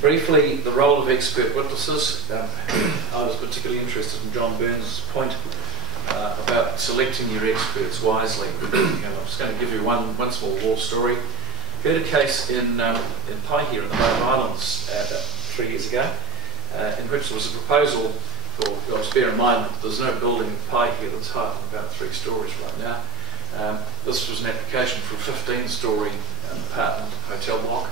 Briefly, the role of expert witnesses. I was particularly interested in John Burns' point about selecting your experts wisely. And I'm just going to give you one small war story. Heard a case in Pai here in the Bay of Islands about 3 years ago, in which there was a proposal for, bear in mind that there's no building in Pai here that's higher than about 3 stories right now. This was an application for a 15-storey apartment hotel block,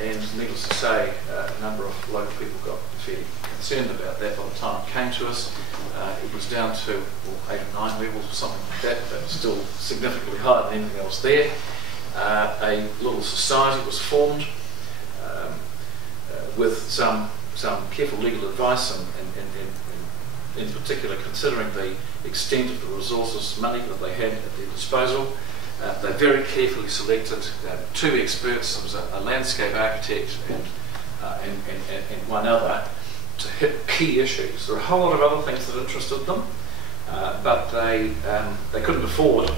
and needless to say, a number of local people got fairly concerned about that by the time it came to us. It was down to 8 or 9 levels or something like that, but still significantly higher than anything else there. A little society was formed with some careful legal advice and in particular considering the extent of the resources, money that they had at their disposal. They very carefully selected 2 experts. There was a landscape architect and one other to hit key issues. There were a whole lot of other things that interested them, but they couldn't afford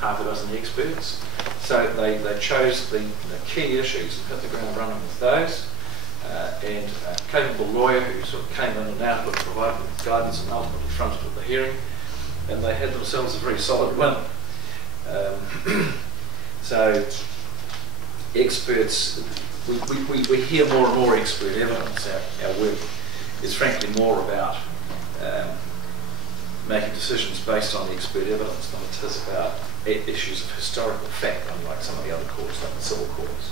half a dozen experts, so they chose the key issues and hit the ground running with those. And a capable lawyer who sort of came in and out and provided them with guidance and ultimately fronted at the hearing, and they had themselves a very solid win. So experts, we hear more and more expert evidence. Our work is frankly more about making decisions based on the expert evidence than it is about issues of historical fact, unlike some of the other courts, like the civil courts.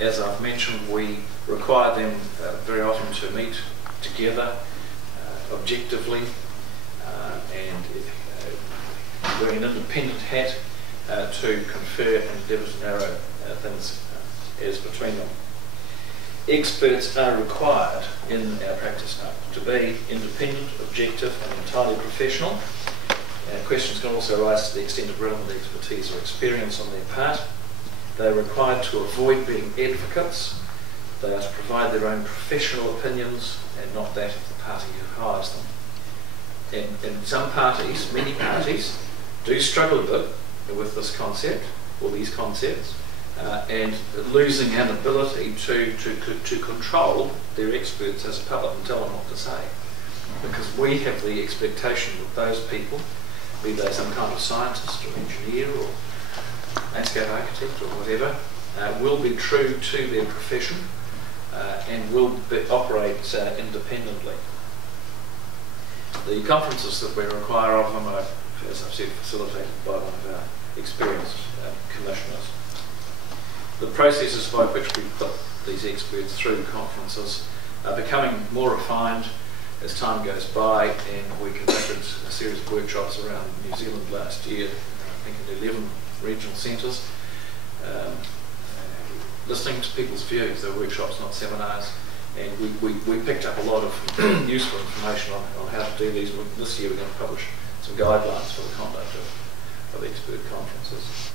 As I've mentioned, we require them very often to meet together objectively and wearing an independent hat to confer and endeavour to narrow things as between them. Experts are required in our practice now to be independent, objective and entirely professional. Questions can also arise to the extent of relevant expertise or experience on their part. They are required to avoid being advocates. They are to provide their own professional opinions and not that of the party who hires them. And some parties, many parties, do struggle a bit with this concept, or these concepts, and losing an ability to control their experts as a public and tell them what to say. Because we have the expectation that those people, be they some kind of scientist or engineer or landscape architect or whatever, will be true to their profession and will operate independently. The conferences that we require of them are, as I've said, facilitated by one of our experienced commissioners. The processes by which we put these experts through conferences are becoming more refined as time goes by, and we conducted a series of workshops around New Zealand last year, I think in 11 regional centres, listening to people's views. They were workshops, not seminars, and we picked up a lot of useful information on how to do these. This year we're going to publish some guidelines for the conduct of expert conferences.